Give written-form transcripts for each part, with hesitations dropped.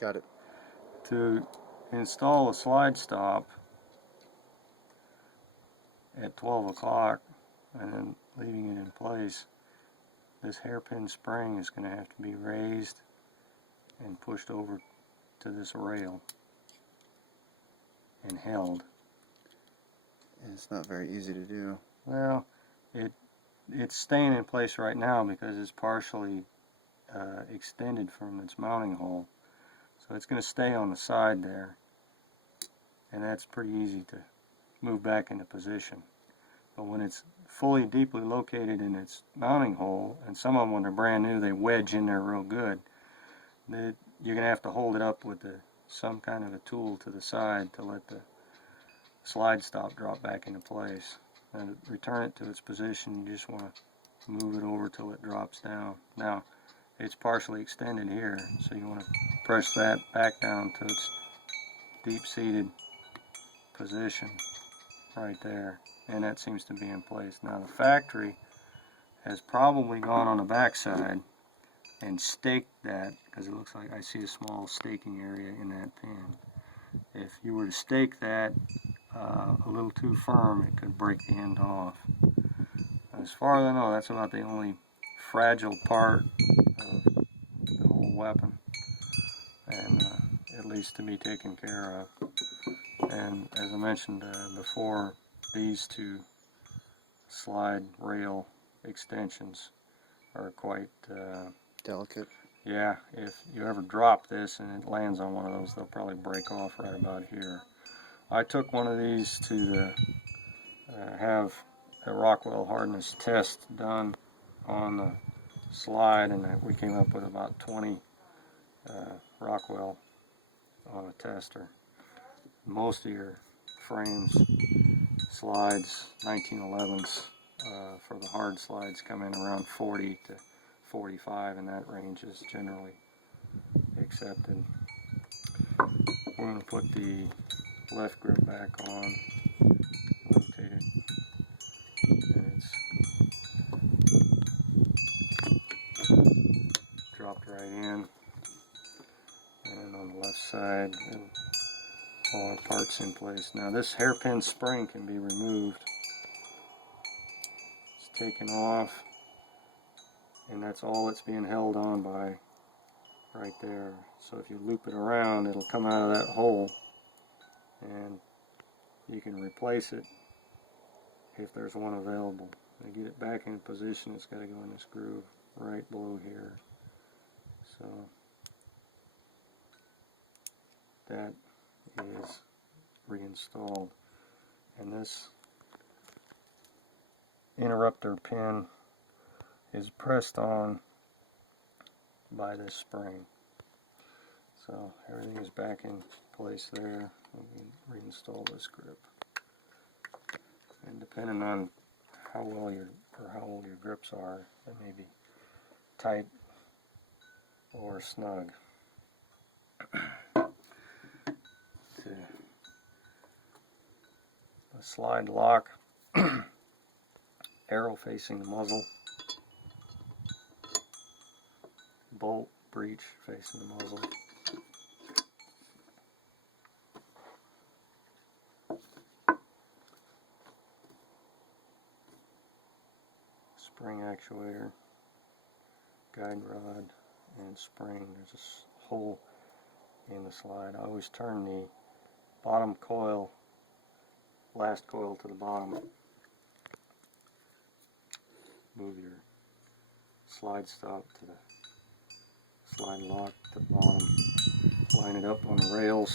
Got it. To install a slide stop at 12 o'clock and then leaving it in place, this hairpin spring is going to have to be raised and pushed over to this rail and held. And it's not very easy to do. Well, it's staying in place right now because it's partially extended from its mounting hole. So it's going to stay on the side there, and that's pretty easy to move back into position. But when it's fully deeply located in its mounting hole, and some of them when they're brand new they wedge in there real good, you're going to have to hold it up with some kind of a tool to the side to let the slide stop drop back into place. And return it to its position, you just want to move it over till it drops down. Now it's partially extended here, so you want to press that back down to its deep-seated position right there, and that seems to be in place. Now the factory has probably gone on the back side and staked that, because it looks like I see a small staking area in that pin. If you were to stake that a little too firm, it could break the end off. As far as I know, that's about the only fragile part of the whole weapon, and at least to be taken care of. And as I mentioned before, these two slide rail extensions are quite delicate. Yeah, if you ever drop this and it lands on one of those, they'll probably break off right about here. I took one of these to have a Rockwell hardness test done on the slide, and we came up with about 20 Rockwell on a tester. Most of your frames, slides, 1911s for the hard slides come in around 40 to 45, and that range is generally accepted. We're going to put the left grip back on, rotate it, and it's dropped right in, and on the left side, all our parts in place. Now this hairpin spring can be removed. It's taken off, and that's all that's being held on by right there. So if you loop it around, it'll come out of that hole, and you can replace it if there's one available. To get it back in position, it's got to go in this groove right below here. So that is reinstalled, and this interrupter pin is pressed on by this spring. So everything is back in place there. We can reinstall this grip, and depending on how old your grips are, they may be tight or snug. The slide lock, arrow facing the muzzle, bolt breech facing the muzzle. Spring actuator, guide rod, and spring. There's a hole in the slide. I always turn the bottom coil, last coil to the bottom. Move your slide stop to the slide lock to the bottom. Line it up on the rails.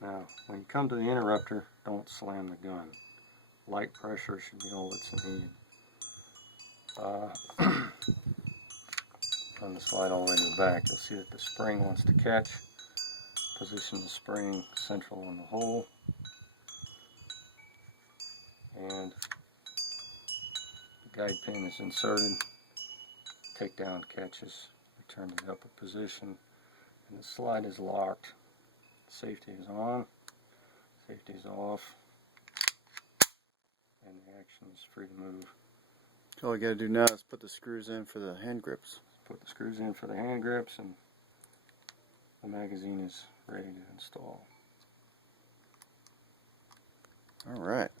Now, when you come to the interrupter, don't slam the gun. Light pressure should be all that's needed. On the slide all the way to the back, you'll see that the spring wants to catch. Position the spring central on the hole, and the guide pin is inserted. Takedown catches, return to the upper position, and the slide is locked. Safety is on, safety is off, and the action is free to move. All we gotta do now is put the screws in for the hand grips. put the screws in for the hand grips, and the magazine is ready to install. Alright.